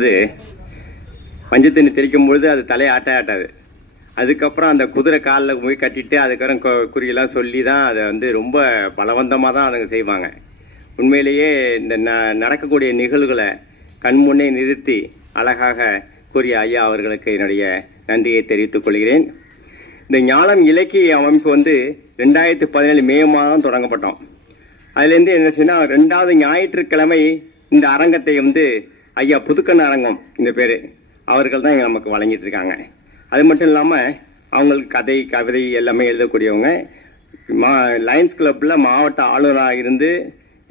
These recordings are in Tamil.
அது மஞ்சள் தண்ணி தெளிக்கும் பொழுது அது தலையை ஆட்ட ஆட்டாது அதுக்கப்புறம் அந்த குதிரை காலில் போய் கட்டிட்டு அதுக்கப்புறம் குறியெல்லாம் சொல்லி தான் அதை வந்து ரொம்ப பலவந்தமாக தான் அதுங்க செய்வாங்க. உண்மையிலேயே இந்த ந நடக்கக்கூடிய நிகழ்வுகளை கண்முன்னே நிறுத்தி அழகாக கூறிய ஐயா அவர்களுக்கு என்னுடைய நன்றியை தெரிவித்துக் கொள்கிறேன். இந்த ஞானம் இலக்கிய அமைப்பு வந்து ரெண்டாயிரத்தி பதினேழு மே மாதம் தொடங்கப்பட்டோம். அதுலேருந்து என்ன செய்யணும் ரெண்டாவது ஞாயிற்றுக்கிழமை இந்த அரங்கத்தை வந்து ஐயா புதுக்கண்ண அரங்கம் இந்த பேர். அவர்கள் தான் நமக்கு வழங்கிட்டு இருக்காங்க அது மட்டும் இல்லாமல் அவங்களுக்கு கதை கவிதை எல்லாமே எழுதக்கூடியவங்க. மா லயன்ஸ் கிளப்பில் மாவட்ட ஆளுநராக இருந்து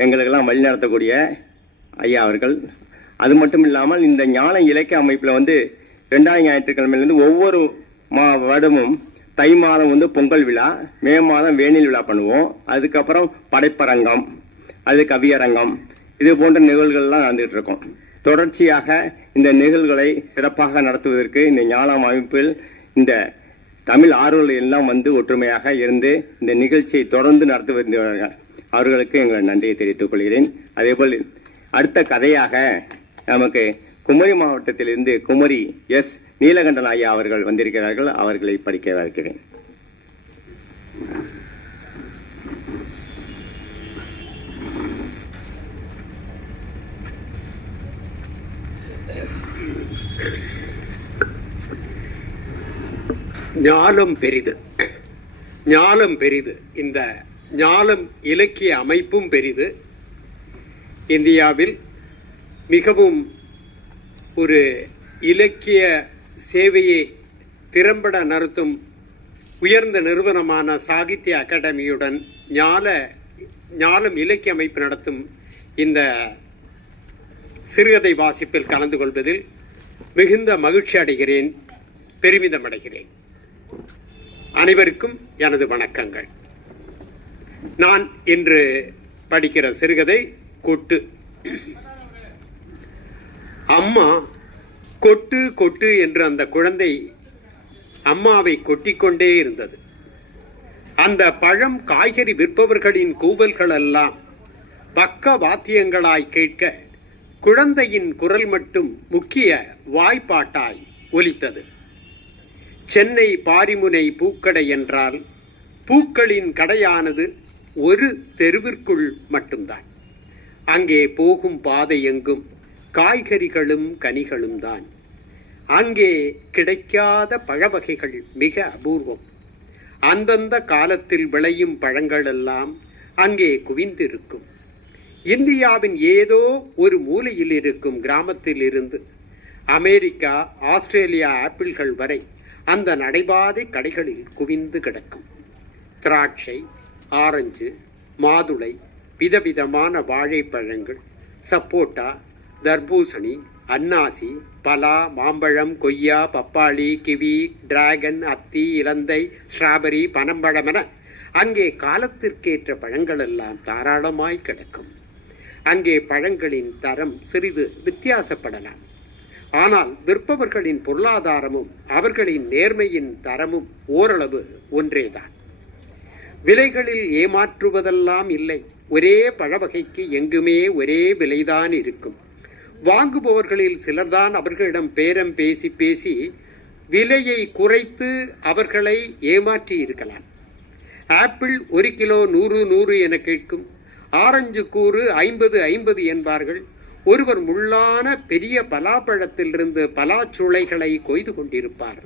எங்களுக்கெல்லாம் வழிநடத்தக்கூடிய ஐயா அவர்கள். அது மட்டும் இல்லாமல் இந்த ஞான இலக்கிய அமைப்பில் வந்து ரெண்டாவது ஞாயிற்றுக்கிழமையிலேருந்து ஒவ்வொரு மா வருடமும் தை மாதம் வந்து பொங்கல் விழா மே மாதம் வேனில் விழா பண்ணுவோம். அதுக்கப்புறம் படைப்பரங்கம் அது கவியரங்கம் இது போன்ற நிகழ்வுகள்லாம் நடந்துகிட்டு இருக்கோம் தொடர்ச்சியாக இந்த நிகழ்வுகளை சிறப்பாக நடத்துவதற்கு இந்த ஞானம் அமைப்பில் இந்த தமிழ் ஆர்வலர்கள் எல்லாம் வந்து ஒற்றுமையாக இருந்து இந்த நிகழ்ச்சியை தொடர்ந்து நடத்தி வருகிறார்கள் அவர்களுக்கு எங்கள் நன்றியை தெரிவித்துக் கொள்கிறேன். அதேபோல் அடுத்த கதையாக நமக்கு குமரி மாவட்டத்திலிருந்து குமரி எஸ். நீலகண்டன் ஐயா அவர்கள் வந்திருக்கிறார்கள். அவர்களை படிக்க வைக்கிறேன். ஞாலம் பெரிது. ஞாலம் பெரிது. இந்த ஞாலம் இலக்கிய அமைப்பும் பெரிது. இந்தியாவில் மிகவும் ஒரு இலக்கிய சேவையை திறம்பட நடத்தும் உயர்ந்த நிறுவனமான சாகித்ய அகாடமியுடன் ஞால ஞாலம் இலக்கிய அமைப்பு நடத்தும் இந்த சிறுகதை வாசிப்பில் கலந்து கொள்வதில் மிகுந்த மகிழ்ச்சி அடைகிறேன். பெருமிதம் அடைகிறேன். அனைவருக்கும் எனது வணக்கங்கள். நான் இன்று படிக்கிற சிறுகதை கொட்டு. அம்மா கொட்டு கொட்டு என்று அந்த குழந்தை அம்மாவை கொட்டிக்கொண்டே இருந்தது. அந்த பழம் காய்கறி விற்பவர்களின் கூவல்கள் எல்லாம் பக்க வாத்தியங்களாய் கேட்க குழந்தையின் குரல் மட்டும் முக்கிய வாய்ப்பாட்டாய் ஒலித்தது. சென்னை பாரிமுனை பூக்கடை என்றால் பூக்களின் கடையானது ஒரு தெருவிற்குள் மட்டும்தான். அங்கே போகும் பாதை எங்கும் காய்கறிகளும் கனிகளும் தான். அங்கே கிடைக்காத பழவகைகள் மிக அபூர்வம். அந்தந்த காலத்தில் விளையும் பழங்களெல்லாம் அங்கே குவிந்திருக்கும். இந்தியாவின் ஏதோ ஒரு மூலையில் இருக்கும் கிராமத்தில் இருந்து அமெரிக்கா ஆஸ்திரேலியா ஆப்பிள்கள் வரை அந்த நடைபாதை கடைகளில் குவிந்து கிடக்கும். திராட்சை ஆரஞ்சு மாதுளை விதவிதமான வாழைப்பழங்கள் சப்போட்டா தர்பூசணி அன்னாசி பலா மாம்பழம் கொய்யா பப்பாளி கிவி டிராகன் அத்தி இலந்தை ஸ்ட்ராபெரி பனம்பழம் என அங்கே காலத்திற்கேற்ற பழங்கள் எல்லாம் தாராளமாய் கிடக்கும். அங்கே பழங்களின் தரம் சிறிது வித்தியாசப்படலாம். ஆனால் விற்பவர்களின் பொருளாதாரமும் அவர்களின் நேர்மையின் தரமும் ஓரளவு ஒன்றேதான். விலைகளில் ஏமாற்றுவதெல்லாம் இல்லை. ஒரே பழவகைக்கு எங்குமே ஒரே விலைதான் இருக்கும். வாங்குபவர்களில் சிலர்தான் அவர்களிடம் பேரம் பேசி பேசி விலையை குறைத்து அவர்களை ஏமாற்றி இருக்கலாம். ஆப்பிள் ஒரு கிலோ நூறு நூறு என கேட்கும். ஆரஞ்சு கூறு ஐம்பது ஐம்பது என்பார்கள். ஒருவர் முள்ளான பெரிய பலாப்பழத்திலிருந்து பலாச்சுளைகளை கொய்து கொண்டிருப்பார்.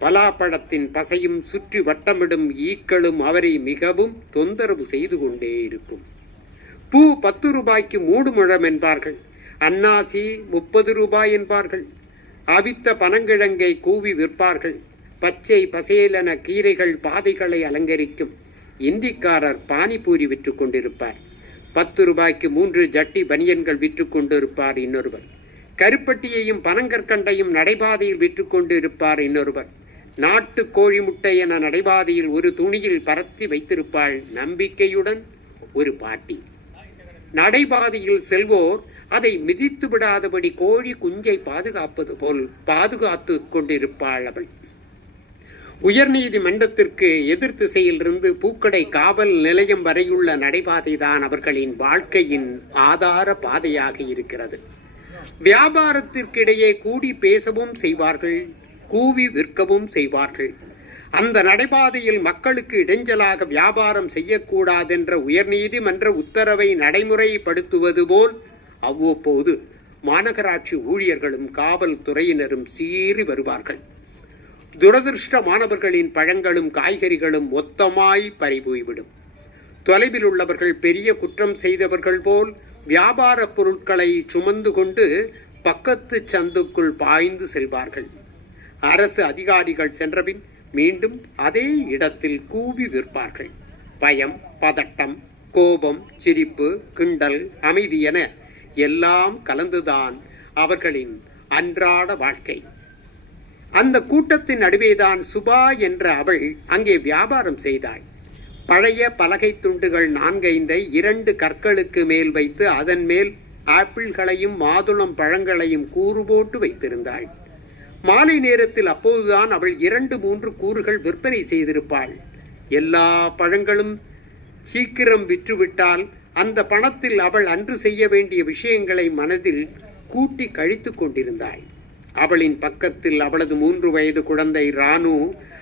பலாப்பழத்தின் பசையும் சுற்றி வட்டமிடும் ஈக்களும் அவரை மிகவும் தொந்தரவு செய்து கொண்டே இருக்கும். பூ பத்து ரூபாய்க்கு மூடு முழம் என்பார்கள். அன்னாசி முப்பது ரூபாய் என்பார்கள். அவித்த பனங்கிழங்கை கூவி விற்பார்கள். பச்சை பசேலென கீரைகள் பாதைகளை அலங்கரிக்கும் இந்திக்காரர் பானிபூரி விற்று கொண்டிருப்பார். பத்து ரூபாய்க்கு மூன்று ஜட்டி பனியன்கள் விற்று கொண்டிருப்பார் இன்னொருவர். கருப்பட்டியையும் பனங்கற்கண்டையும் நடைபாதையில் விற்று கொண்டு இருப்பார் இன்னொருவர். நாட்டு கோழி முட்டை என நடைபாதையில் ஒரு துணியில் பரத்தி வைத்திருப்பாள் நம்பிக்கையுடன் ஒரு பாட்டி. நடைபாதையில் செல்வோர் அதை மிதித்து விடாதபடி கோழி குஞ்சை பாதுகாப்பது போல் பாதுகாத்து கொண்டிருப்பாள் அவள். உயர்நீதிமன்றத்திற்கு எதிர் திசையிலிருந்து பூக்கடை காவல் நிலையம் வரையுள்ள நடைபாதைதான் அவர்களின் வாழ்க்கையின் ஆதார பாதையாக இருக்கிறது. வியாபாரத்திற்கிடையே கூடி பேசவும் செய்வார்கள் கூவி விற்கவும் செய்வார்கள். அந்த நடைபாதையில் மக்களுக்கு இடைஞ்சலாக வியாபாரம் செய்யக்கூடாதென்ற உயர்நீதிமன்ற உத்தரவை நடைமுறைப்படுத்துவது போல் அவ்வப்போது மாநகராட்சி ஊழியர்களும் காவல்துறையினரும் சீறி வருவார்கள். துரதிருஷ்ட மாணவர்களின் பழங்களும் காய்கறிகளும் மொத்தமாய் பறிபோய்விடும். தொலைவில் உள்ளவர்கள் பெரிய குற்றம் செய்தவர்கள் போல் வியாபாரப் பொருட்களை சுமந்து கொண்டு பக்கத்து சந்துக்குள் பாய்ந்து செல்வார்கள். அரசு அதிகாரிகள் சென்றபின் மீண்டும் அதே இடத்தில் கூவி விற்பார்கள். பயம் பதட்டம் கோபம் சிரிப்பு கிண்டல் அமைதி என எல்லாம் கலந்துதான் அவர்களின் அன்றாட வாழ்க்கை. அந்த கூட்டத்தின் நடுவேதான் சுபா என்ற அவள் அங்கே வியாபாரம் செய்தாள். பழைய பலகை துண்டுகள் நான்கைந்தை இரண்டு கற்களுக்கு மேல் வைத்து அதன் மேல் ஆப்பிள்களையும் மாதுளம் பழங்களையும் கூறு போட்டு வைத்திருந்தாள். மாலை நேரத்தில் அப்போதுதான் அவள் இரண்டு மூன்று கூறுகள் விற்பனை செய்திருப்பாள். எல்லா பழங்களும் சீக்கிரம் விற்றுவிட்டால் அந்த பணத்தில் அவள் அன்று செய்ய வேண்டிய விஷயங்களை மனதில் கூட்டி கழித்துக் கொண்டிருந்தாள். அவளின் பக்கத்தில் அவளது மூன்று வயது குழந்தை ராணு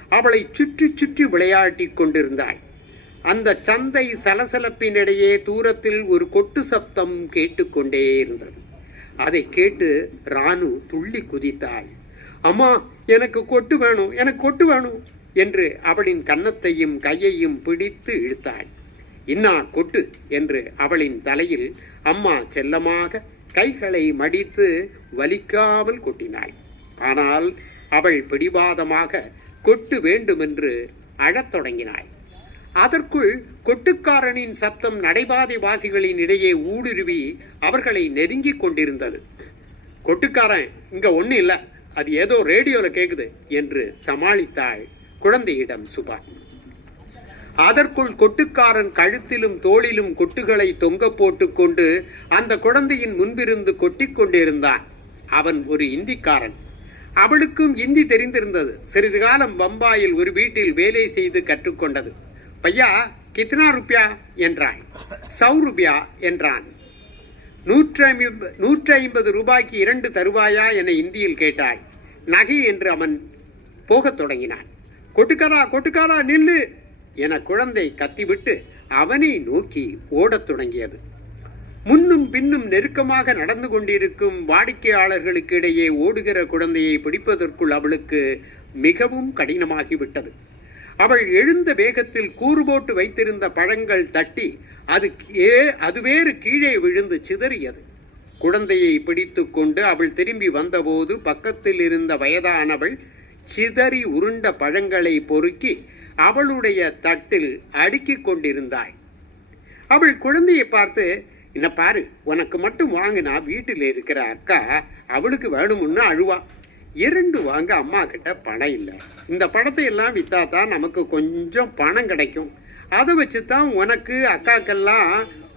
அவளை சுற்றி சுற்றி விளையாட்டிக் கொண்டிருந்தாள். அந்த சந்தை சலசலப்பினிடையே தூரத்தில் ஒரு கொட்டு சப்தம் கேட்டுக்கொண்டே இருந்தது. அதை கேட்டு ராணு துள்ளி குதித்தாள். அம்மா எனக்கு கொட்டு வேணும் எனக்கு கொட்டு வேணும் என்று அவளின் கன்னத்தையும் கையையும் பிடித்து இழுத்தாள். இன்னா கொட்டு என்று அவளின் தலையில் அம்மா செல்லமாக கைகளை மடித்து வலிக்காமல் கொட்டினாள். ஆனால் அவள் பிடிவாதமாக கொட்டு வேண்டுமென்று அழத் தொடங்கினாள். அதற்குள் கொட்டுக்காரனின் சப்தம் நடைபாதை வாசிகளின் இடையே ஊடுருவி அவர்களை நெருங்கிக் கொண்டிருந்தது. கொட்டுக்காரன் இங்க ஒண்ணு இல்லை. அது ஏதோ ரேடியோல கேக்குது என்று சமாளித்தாள் குழந்தையிடம் சுபா அதற்குள் கொட்டுக்காரன் கழுத்திலும் தோளிலும் கொட்டுகளை தொங்க போட்டுக்கொண்டு அந்த குழந்தையின் முன்பிருந்து கொட்டிக்கொண்டிருந்தான் அவன் ஒரு இந்திக்காரன். அவளுக்கும் இந்தி தெரிந்திருந்தது. சிறிது காலம் பம்பாயில் ஒரு வீட்டில் வேலை செய்து கற்றுக்கொண்டது. பையா கித்னா ருப்யா? என்றாள் சௌ ருபியா என்றான். நூற்றி நூற்றி ஐம்பது ரூபாய்க்கு இரண்டு தருவாயா? என இந்தியில் கேட்டாள் நகை என்று அவன் போகத் தொடங்கினான். கொட்டுக்காரா கொட்டுக்காரா நில்லு! என குழந்தை கத்திவிட்டு அவனை நோக்கி ஓடத் தொடங்கியது. முன்னும் பின்னும் நெருக்கமாக நடந்து கொண்டிருக்கும் வாடிக்கையாளர்களுக்கு இடையே ஓடுகிற குழந்தையை பிடிப்பதற்குள் அவளுக்கு மிகவும் கடினமாகிவிட்டது. அவள் எழுந்த வேகத்தில் கூறு போட்டு வைத்திருந்த பழங்கள் தட்டி அது கே அது வேறு கீழே விழுந்து சிதறியது. குழந்தையை பிடித்து கொண்டு அவள் திரும்பி வந்தபோது பக்கத்தில் இருந்த வயதானவள் சிதறி உருண்ட பழங்களை பொறுக்கி அவளுடைய தட்டில் அடுக்கி கொண்டிருந்தாள். அவள் குழந்தையை பார்த்து என்ன பாரு உனக்கு மட்டும் வாங்கினா வீட்டில் இருக்கிற அக்கா அவளுக்கு வேணும்னு அழுவா. இரண்டு வாங்க அம்மா கிட்ட பணம் இல்லை. இந்த படத்தை எல்லாம் விற்றா தான் நமக்கு கொஞ்சம் பணம் கிடைக்கும். அதை வச்சு தான் உனக்கு அக்காக்கெல்லாம்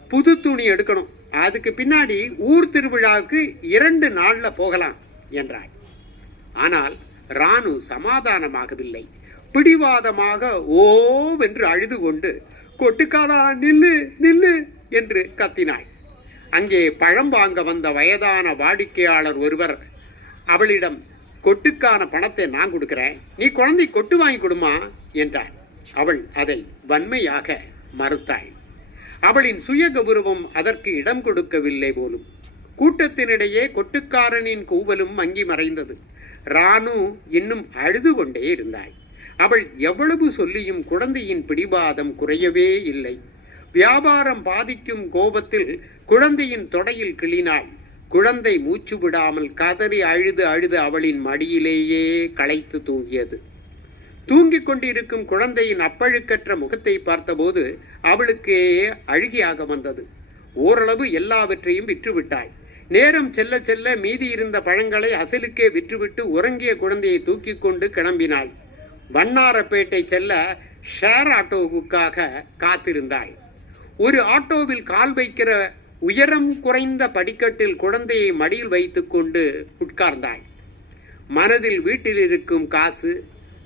புது துணி எடுக்கணும். அதுக்கு பின்னாடி ஊர் திருவிழாவுக்கு இரண்டு நாளில் போகலாம் என்றாள். ஆனால் ராணு சமாதானமாகவில்லை. பிடிவாதமாக ஓவென்று அழுது கொண்டு கொட்டுக்காரா நில்லு நில்லு என்று கத்தினாள் அங்கே பழம் வாங்க வந்த வயதான வாடிக்கையாளர் ஒருவர் அவளிடம் கொட்டுக்கான பணத்தை நான் கொடுக்கிறேன். நீ குழந்தை கொட்டு வாங்கி கொடுமா என்றார். அவள் அதை வன்மையாக மறுத்தாள். அவளின் சுய கௌரவம் அதற்கு இடம் கொடுக்கவில்லை போலும். கூட்டத்தினிடையே கொட்டுக்காரனின் கூவலும் மங்கி மறைந்தது. ராணு இன்னும் அழுது கொண்டே இருந்தாள். அவள் எவ்வளவு சொல்லியும் குழந்தையின் பிடிவாதம் குறையவே இல்லை. வியாபாரம் பாதிக்கும் கோபத்தில் குழந்தையின் தொடையில் கிளினாள் குழந்தை மூச்சு விடாமல் கதறி அழுது அழுது அவளின் மடியிலேயே களைத்து தூங்கியது. தூங்கிக் கொண்டிருக்கும் குழந்தையின் அப்பழுக்கற்ற முகத்தை பார்த்தபோது அவளுக்கே அழுகியாக வந்தது. ஓரளவு எல்லாவற்றையும் விற்றுவிட்டாள். நேரம் செல்ல செல்ல மீதி இருந்த பழங்களை அசலுக்கே விற்றுவிட்டு உறங்கிய குழந்தையை தூக்கி கொண்டு கிளம்பினாள். வண்ணாரப்பேட்டை செல்ல ஷேர் ஆட்டோவுக்காக காத்திருந்தாய். ஒரு ஆட்டோவில் கால் வைக்கிற உயரம் குறைந்த படிக்கட்டில் குழந்தையை மடியில் வைத்துக்கொண்டு உட்கார்ந்தாய். மனதில் வீட்டில் இருக்கும் காசு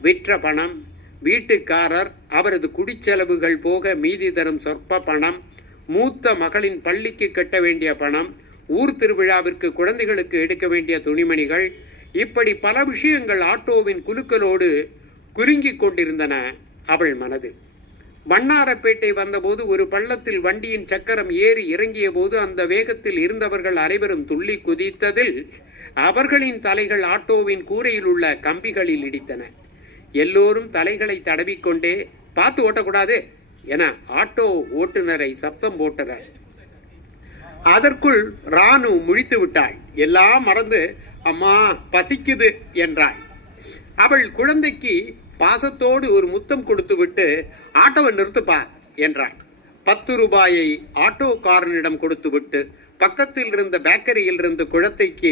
விற்ற பணம் வீட்டுக்காரர் அவரது குடிச்செலவுகள் போக மீதி தரும் சொற்ப பணம் மூத்த மகளின் பள்ளிக்கு கட்ட வேண்டிய பணம் ஊர் திருவிழாவிற்கு குழந்தைகளுக்கு எடுக்க வேண்டிய துணிமணிகள் இப்படி பல விஷயங்கள் ஆட்டோவின் குலுக்கலோடு குறுங்கி கொண்டிருந்தன அவள் மனது. வண்ணாரப்பேட்டை வந்தபோது ஒரு பள்ளத்தில் வண்டியின் சக்கரம் ஏறி இறங்கிய போது அந்த வேகத்தில் இருந்தவர்கள் அனைவரும் துள்ளி குதித்ததில் அவர்களின் தலைகள் ஆட்டோவின் கூரையில் உள்ள கம்பிகளில் இடித்தன. எல்லோரும் தலைகளை தடவிக்கொண்டே பார்த்து ஓட்டக்கூடாது என ஆட்டோ ஓட்டுநரை சப்தம் போட்டனர். அதற்குள் ராணு முழித்து விட்டாள். எல்லாம் மறந்து அம்மா பசிக்குது என்றாள். அவள் குழந்தைக்கு பாசத்தோடு ஒரு முத்தம் கொடுத்துவிட்டு ஆட்டோவை நிறுத்துப்பா என்றாள் பத்து ரூபாயை ஆட்டோக்காரனிடம் கொடுத்துவிட்டு பக்கத்தில் இருந்த பேக்கரியில் இருந்து குழந்தைக்கு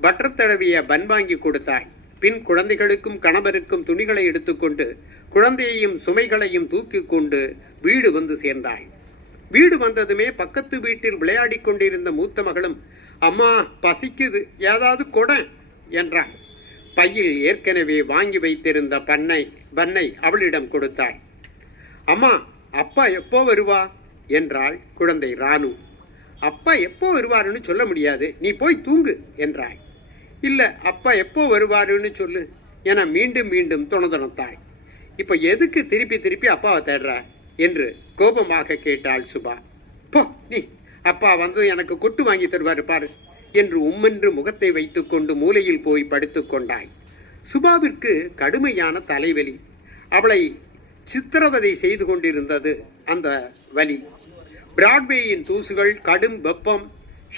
பட்டர் தடவிய பன் வாங்கி கொடுத்தாள். பின் குழந்தைகளுக்கும் கணவருக்கும் துணிகளை எடுத்துக்கொண்டு குழந்தையையும் சுமைகளையும் தூக்கி கொண்டு வீடு வந்து சேர்ந்தாள். வீடு வந்ததுமே பக்கத்து வீட்டில் விளையாடிக் கொண்டிருந்த மூத்த மகளும் அம்மா பசிக்குது ஏதாவது கொட என்றாள் பையில் ஏற்கனவே வாங்கி வைத்திருந்த பண்ணை பண்ணை அவளிடம் கொடுத்தாள். அம்மா அப்பா எப்போ வருவா? என்றாள் குழந்தை ராணு. அப்பா எப்போ வருவாருன்னு சொல்ல முடியாது. நீ போய் தூங்கு என்றாள். இல்லை அப்பா எப்போ வருவாருன்னு சொல்லு என மீண்டும் மீண்டும் துணதுணத்தாள். இப்போ எதுக்கு திருப்பி திருப்பி அப்பாவை தேடுற? என்று கோபமாக கேட்டாள் சுபா. போ நீ அப்பா வந்து எனக்கு கொட்டு வாங்கி தருவார் பாரு. என்று உம்மென்று முகத்தை வைத்துக்கொண்டு மூலையில் போய் படுத்துக்கொண்டாய் சுபாவிற்கு கடுமையான தலைவலி. அவளை சித்திரவதை செய்து கொண்டிருந்தது அந்த வலி. பிராட்வேயின் தூசுகள் கடும் வெப்பம்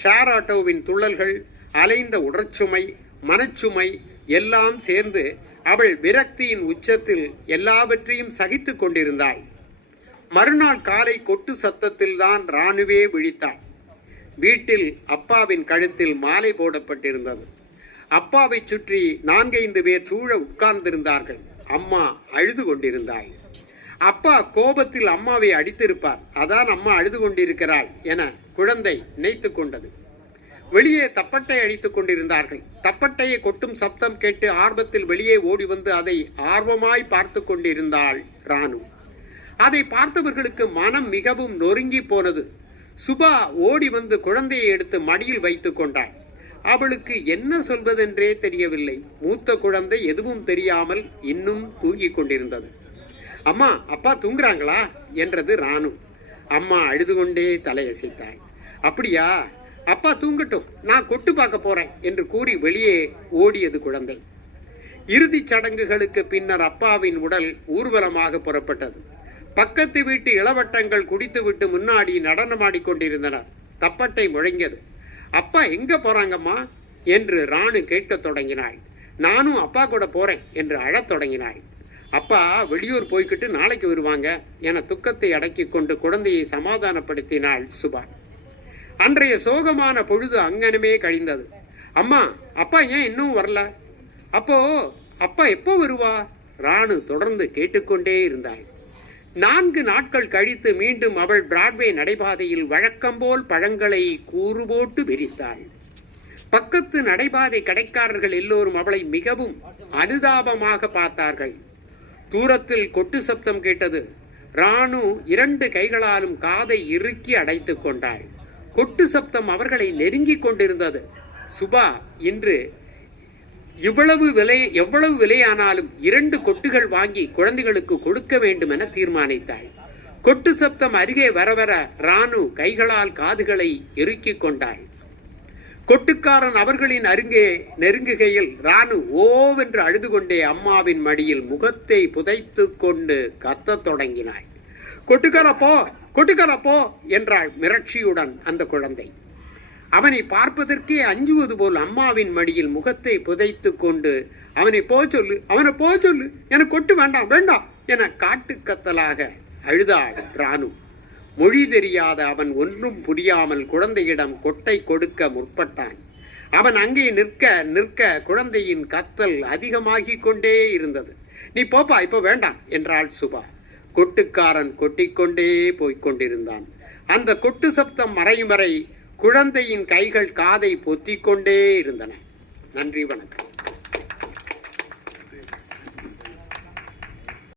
ஷேர் ஆட்டோவின் துள்ளல்கள் அலைந்த உடற்சுமை மனச்சுமை எல்லாம் சேர்ந்து அவள் விரக்தியின் உச்சத்தில் எல்லாவற்றையும் சகித்துக் கொண்டிருந்தாள். மறுநாள் காலை கொட்டு சத்தத்தில்தான் ராணுவே விழித்தாள். வீட்டில் அப்பாவின் கழுத்தில் மாலை போடப்பட்டிருந்தது. அப்பாவை சுற்றி நான்கைந்து பேர் சூழ உட்கார்ந்திருந்தார்கள். அம்மா அழுது கொண்டிருந்தாள். அப்பா கோபத்தில் அம்மாவை அடித்திருப்பார். அதான் அம்மா அழுது கொண்டிருக்கிறாள் என குழந்தை நினைத்து கொண்டது. வெளியே தப்பட்டை அடித்துக் கொண்டிருந்தார்கள். தப்பட்டையை கொட்டும் சப்தம் கேட்டு ஆர்வத்தில் வெளியே ஓடி வந்து அதை ஆர்வமாய் பார்த்து கொண்டிருந்தாள் ராணு. அதை பார்த்தவர்களுக்கு மனம் மிகவும் நொறுங்கி போனது. சுபா ஓடி வந்து குழந்தையை எடுத்து மடியில் வைத்துக் கொண்டாள். அவளுக்கு என்ன சொல்வதென்றே தெரியவில்லை. மூத்த குழந்தை எதுவும் தெரியாமல் இன்னும் தூங்கிக் கொண்டிருந்தது. அம்மா அப்பா தூங்குறாங்களா? என்றது ராணு. அம்மா அழுது கொண்டே தலையசைத்தாள். அப்படியா? அப்பா தூங்கட்டும். நான் கொட்டு பார்க்க போறேன் என்று கூறி வெளியே ஓடியது குழந்தை. இறுதிச் சடங்குகளுக்கு பின்னர் அப்பாவின் உடல் ஊர்வலமாக புறப்பட்டது. பக்கத்து வீட்டு இளவட்டங்கள் குடித்துவிட்டு முன்னாடி நடனமாடி கொண்டிருந்தனர் தப்பட்டை முழங்கியது. அப்பா எங்க போறாங்கம்மா? என்று ராணு கேட்கத் தொடங்கினாள். நானும் அப்பா கூட போறேன் என்று அழத் தொடங்கினாள். அப்பா வெளியூர் போய்கிட்டு நாளைக்கு வருவாங்க என துக்கத்தை அடக்கிக் கொண்டு குழந்தையை சமாதானப்படுத்தினாள் சுபா. அன்றைய சோகமான பொழுது அங்கனமே கழிந்தது. அம்மா அப்பா ஏன் இன்னும் வரல? அப்போ அப்பா எப்போ வருவா? ராணு தொடர்ந்து கேட்டுக்கொண்டே இருந்தாள். நான்கு நாட்கள் கழித்து மீண்டும் அவள் பிராட்வே நடைபாதையில் வழக்கம்போல் பழங்களை கூறு போட்டு விரித்தாள். பக்கத்து நடைபாதை கடைக்காரர்கள் எல்லோரும் அவளை மிகவும் அனுதாபமாக பார்த்தார்கள். தூரத்தில் கொட்டு சப்தம் கேட்டது. ராணு இரண்டு கைகளாலும் காதை இறுக்கி அடைத்துக் கொண்டாள். கொட்டு சப்தம் அவர்களை நெருங்கிக் கொண்டிருந்தது. சுபா இன்று இவ்வளவு விலை எவ்வளவு விலையானாலும் இரண்டு கொட்டுகள் வாங்கி குழந்தைகளுக்கு கொடுக்க வேண்டும் என தீர்மானித்தாள். கொட்டு சப்தம் அருகே வர வர ராணு கைகளால் காதுகளை இறுக்கிக் கொண்டாள். கொட்டுக்காரன் அவர்களின் அருகே நெருங்குகையில் ராணு ஓவென்று அழுது கொண்டே அம்மாவின் மடியில் முகத்தை புதைத்து கொண்டு கத்தத் தொடங்கினாள். கொட்டுக்காரப்போ கொட்டுக்காரப்போ என்றாள் மிரட்சியுடன் அந்த குழந்தை. அவனை பார்ப்பதற்கே அஞ்சுவது போல் அம்மாவின் மடியில் முகத்தை புதைத்து கொண்டு அவனை போ சொல்லு அவனை போ சொல்லு எனக்கு கொட்டு வேண்டாம் வேண்டாம் என காட்டுக்கத்தலாக அழுதாள் ராணு. மொழி தெரியாத அவன் ஒன்றும் புரியாமல் குழந்தையிடம் கொட்டை கொடுக்க முற்பட்டான். அவன் அங்கே நிற்க நிற்க குழந்தையின் கத்தல் அதிகமாகி கொண்டே இருந்தது. நீ போப்பா இப்போ வேண்டாம் என்றாள் சுபா. கொட்டுக்காரன் கொட்டிக்கொண்டே போய்க் கொண்டிருந்தான். அந்த கொட்டு சப்தம் மறையும் வரை குழந்தையின் கைகள் காதை பொத்திக்கொண்டே இருந்தன. நன்றி வணக்கம்.